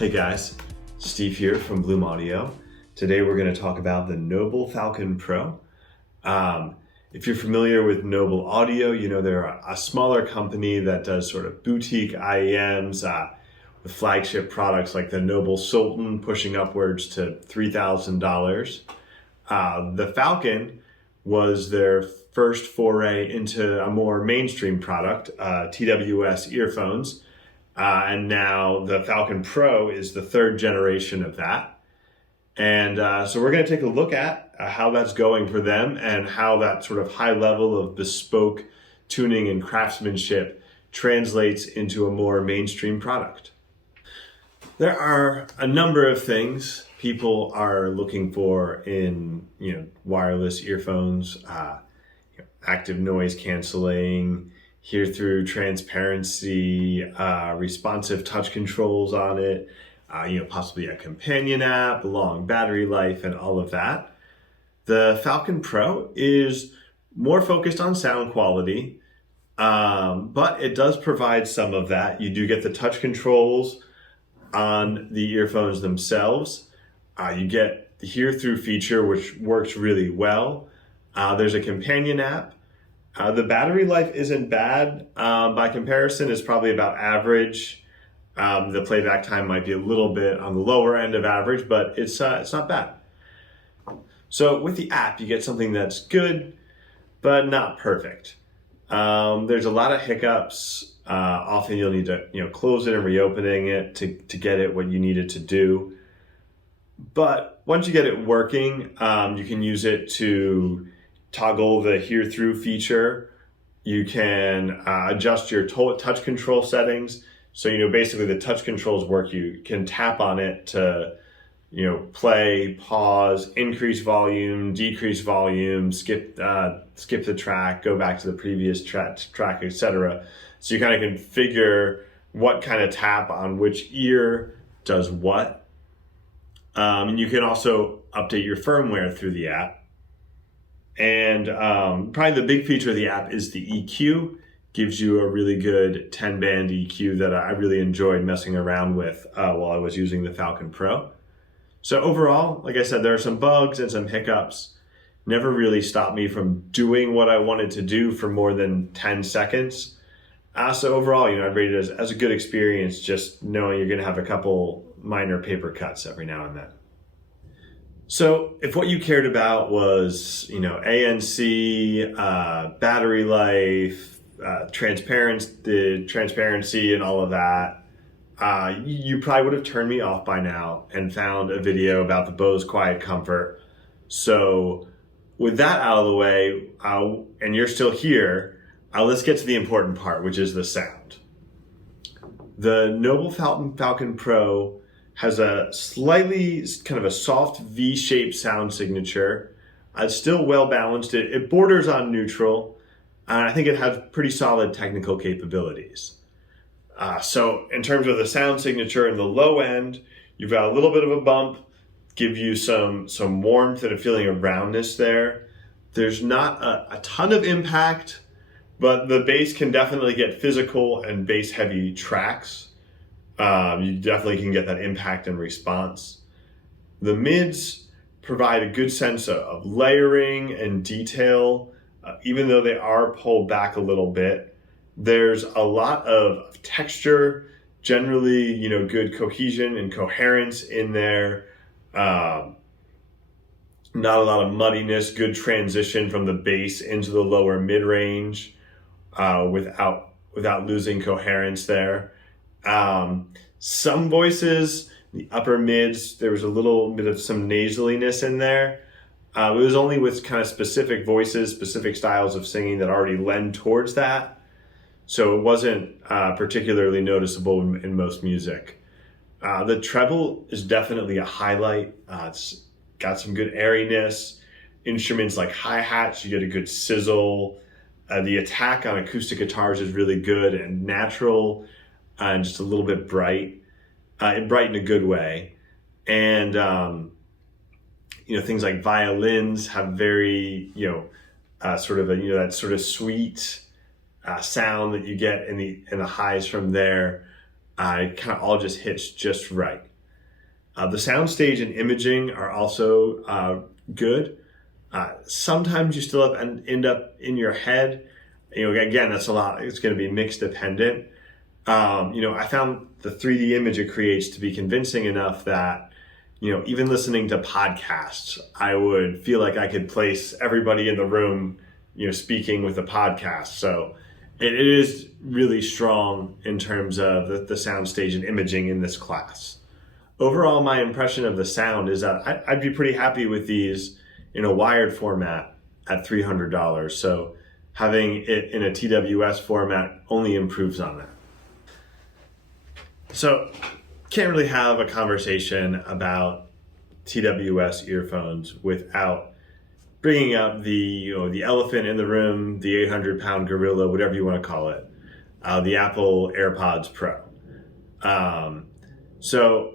Hey guys, Steve here from Bloom Audio. Today we're going to talk about the Noble Falcon Pro. If you're familiar with Noble Audio, you know they're a smaller company that does sort of boutique IEMs with flagship products like the Noble Sultan pushing upwards to $3,000. The Falcon was their first foray into a more mainstream product, TWS earphones. And now the Falcon Pro is the third generation of that. And so we're going to take a look at how that's going for them and how that sort of high level of bespoke tuning and craftsmanship translates into a more mainstream product. There are a number of things people are looking for in wireless earphones, active noise canceling, hear through transparency, responsive touch controls on it, possibly a companion app, long battery life, and all of that. The Falcon Pro is more focused on sound quality, but it does provide some of that. You do get the touch controls on the earphones themselves. You get the hear through feature, which works really well. There's a companion app. The battery life isn't bad. By comparison, it's probably about average. The playback time might be a little bit on the lower end of average, but it's not bad. So with the app, you get something that's good, but not perfect. There's a lot of hiccups. Often you'll need to close it and reopening it to get it what you need it to do. But once you get it working, you can use it to toggle the hear through feature. You can adjust your touch control settings. So, basically the touch controls work. You can tap on it to, play, pause, increase volume, decrease volume, skip the track, go back to the previous track, etc. So you kind of configure what kind of tap on which ear does what. And you can also update your firmware through the app. And probably the big feature of the app is the EQ. Gives you a really good 10-band EQ that I really enjoyed messing around with while I was using the Falcon Pro. So overall, like I said, there are some bugs and some hiccups. Never really stopped me from doing what I wanted to do for more than 10 seconds. So overall, I'd rate it as a good experience, just knowing you're going to have a couple minor paper cuts every now and then. So if what you cared about was, ANC, battery life, transparency and all of that, you probably would have turned me off by now and found a video about the Bose Quiet Comfort. So with that out of the way, and you're still here, let's get to the important part, which is the sound. The Noble Falcon Pro has a slightly kind of a soft V-shaped sound signature. It's still well balanced. It borders on neutral, and I think it has pretty solid technical capabilities. So in terms of the sound signature in the low end, you've got a little bit of a bump, give you some warmth and a feeling of roundness there. There's not a ton of impact, but the bass can definitely get physical and bass heavy tracks. You definitely can get that impact and response. The mids provide a good sense of layering and detail, even though they are pulled back a little bit. There's a lot of texture, generally, good cohesion and coherence in there. Not a lot of muddiness, good transition from the bass into the lower mid-range without losing coherence there. Some voices, the upper mids, there was a little bit of some nasaliness in there. It was only with kind of specific voices, specific styles of singing that already lend towards that. So it wasn't particularly noticeable in most music. The treble is definitely a highlight. It's got some good airiness. Instruments like hi-hats, you get a good sizzle. The attack on acoustic guitars is really good and natural. And just a little bit bright, bright in a good way. And, things like violins have very, sort of that sort of sweet sound that you get in the highs from there. It kind of all just hits just right. The soundstage and imaging are also good. Sometimes you still end up in your head. Again, that's a lot. It's going to be mix dependent. I found the 3D image it creates to be convincing enough that, even listening to podcasts, I would feel like I could place everybody in the room, speaking with the podcast. So it is really strong in terms of the soundstage and imaging in this class. Overall, my impression of the sound is that I'd be pretty happy with these in a wired format at $300. So having it in a TWS format only improves on that. So can't really have a conversation about TWS earphones without bringing up the elephant in the room, the 800-pound gorilla, whatever you want to call it, the Apple AirPods Pro. So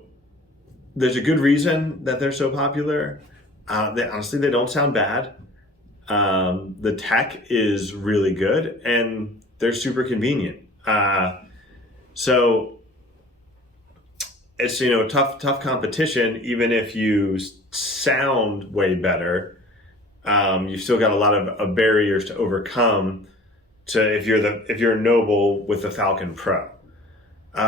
there's a good reason that they're so popular. Honestly, they don't sound bad. The tech is really good, and they're super convenient. So it's tough competition. Even if you sound way better, you've still got a lot of barriers to overcome. If you're Noble with the Falcon Pro.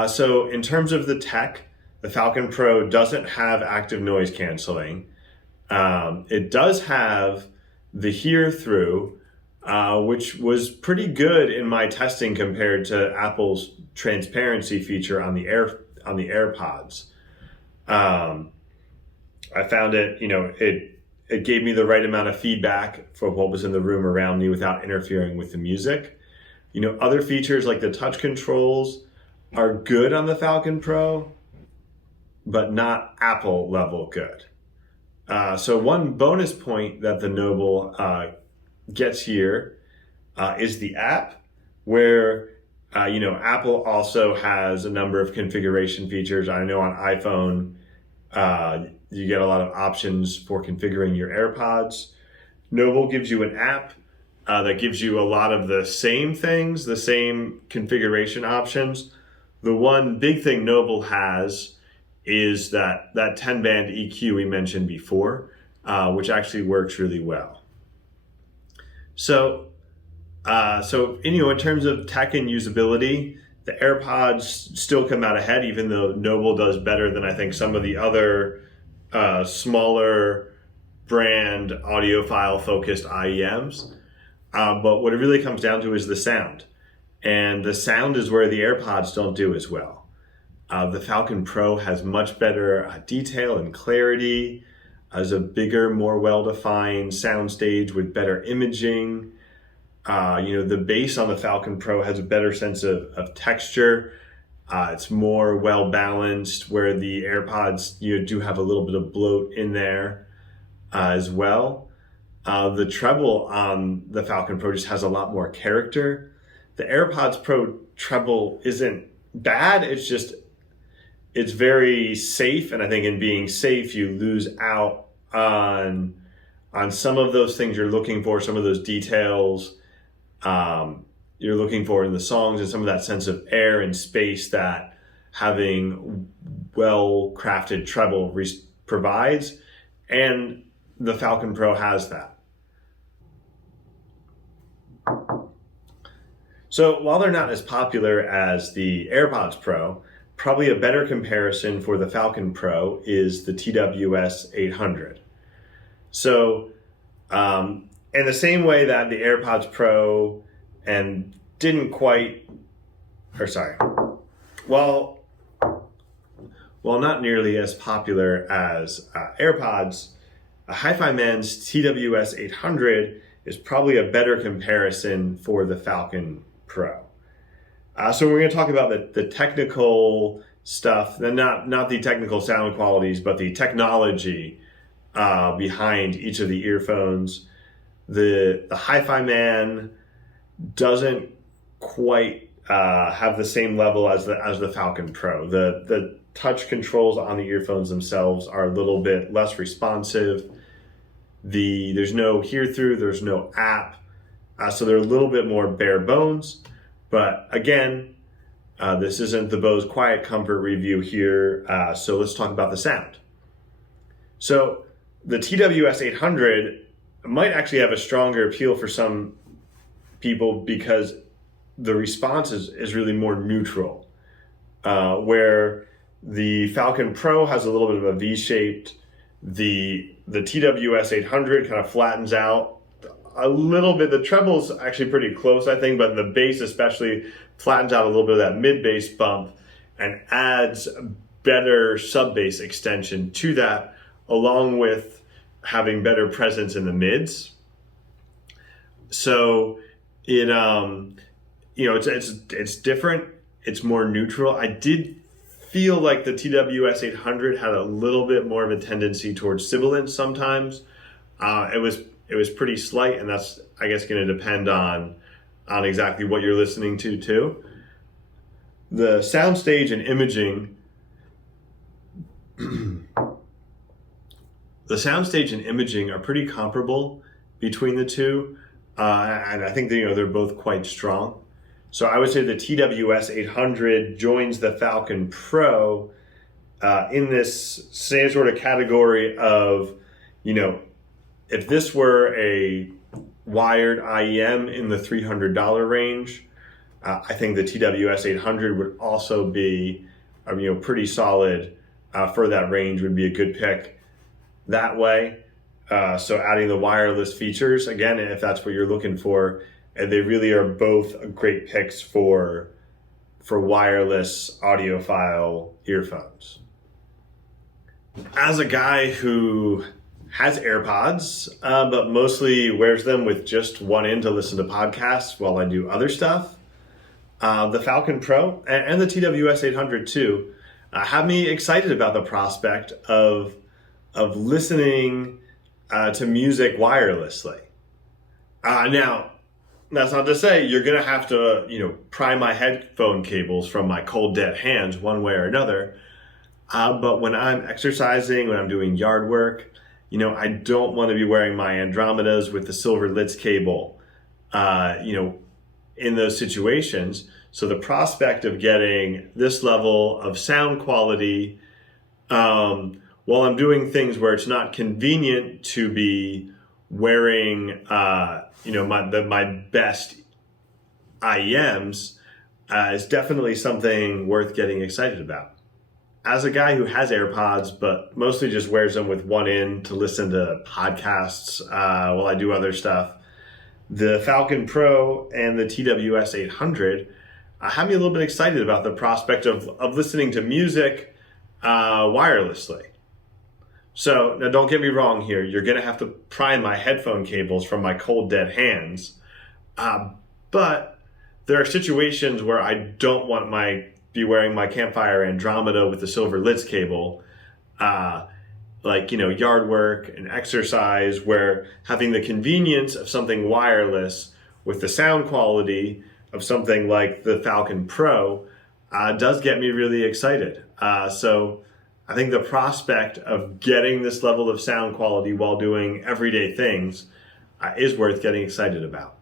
So in terms of the tech, the Falcon Pro doesn't have active noise canceling. It does have the hear through, which was pretty good in my testing compared to Apple's transparency feature on the AirPods. I found it gave me the right amount of feedback for what was in the room around me without interfering with the music. Other features like the touch controls are good on the Falcon Pro, but not Apple level good. So one bonus point that the Noble gets here is the app, where Apple also has a number of configuration features. I know on iPhone you get a lot of options for configuring your AirPods. Noble gives you an app that gives you a lot of the same things, the same configuration options. The one big thing Noble has is that 10-band EQ we mentioned before, which actually works really well. So in terms of tech and usability, the AirPods still come out ahead, even though Noble does better than I think some of the other smaller brand audiophile focused IEMs. But what it really comes down to is the sound. And the sound is where the AirPods don't do as well. The Falcon Pro has much better detail and clarity, has a bigger, more well-defined soundstage with better imaging. The bass on the Falcon Pro has a better sense of texture. It's more well-balanced, where the AirPods do have a little bit of bloat in there as well. The treble on the Falcon Pro just has a lot more character. The AirPods Pro treble isn't bad, it's very safe, and I think in being safe, you lose out on some of those things you're looking for, some of those details you're looking for in the songs, and some of that sense of air and space that having well-crafted treble provides, and the Falcon Pro has that. So while they're not as popular as the AirPods Pro, probably a better comparison for the Falcon Pro is the TWS 800. So in the same way that the AirPods Pro while not nearly as popular as AirPods, HIFIMAN's TWS 800 is probably a better comparison for the Falcon Pro. So we're going to talk about the technical stuff, not the technical sound qualities, but the technology behind each of the earphones. The HIFIMAN doesn't quite have the same level as the Falcon Pro. The touch controls on the earphones themselves are a little bit less responsive. There's no hear through, there's no app, so they're a little bit more bare bones. But again, this isn't the Bose Quiet Comfort review here, so let's talk about the sound. So the TWS 800 might actually have a stronger appeal for some people because the response is really more neutral, where the Falcon Pro has a little bit of a V-shaped, the TWS 800 kind of flattens out a little bit. The treble's actually pretty close, I think, but the bass especially flattens out a little bit of that mid-bass bump and adds better sub-bass extension to that, along with having better presence in the mids. So it, it's different. It's more neutral. I did feel like the TWS 800 had a little bit more of a tendency towards sibilance sometimes. It was pretty slight, and that's, I guess, going to depend on exactly what you're listening to too. The soundstage and imaging. The soundstage and imaging are pretty comparable between the two, and I think that, they're both quite strong. So I would say the TWS 800 joins the Falcon Pro in this same sort of category of, if this were a wired IEM in the $300 range, I think the TWS 800 would also be, pretty solid for that range, would be a good pick that way. So adding the wireless features, again, if that's what you're looking for, they really are both great picks for wireless audiophile earphones. As a guy who has AirPods, but mostly wears them with just one in to listen to podcasts while I do other stuff, the Falcon Pro and the TWS 800 too have me excited about the prospect of listening to music wirelessly. Now, that's not to say you're going to have to, pry my headphone cables from my cold, dead hands one way or another. But when I'm exercising, when I'm doing yard work, I don't want to be wearing my Andromedas with the silver Litz cable, in those situations. So the prospect of getting this level of sound quality, while I'm doing things where it's not convenient to be wearing, my best IEMs, is definitely something worth getting excited about. As a guy who has AirPods, but mostly just wears them with one in to listen to podcasts while I do other stuff, the Falcon Pro and the TWS 800 have me a little bit excited about the prospect of listening to music wirelessly. So now don't get me wrong here. You're going to have to pry my headphone cables from my cold, dead hands. But there are situations where I don't want be wearing my Campfire Andromeda with the silver Litz cable, like, yard work and exercise, where having the convenience of something wireless with the sound quality of something like the Falcon Pro does get me really excited. So I think the prospect of getting this level of sound quality while doing everyday things is worth getting excited about.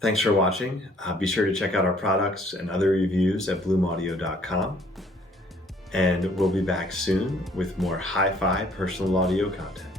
Thanks for watching. Be sure to check out our products and other reviews at bloomaudio.com. And we'll be back soon with more hi-fi personal audio content.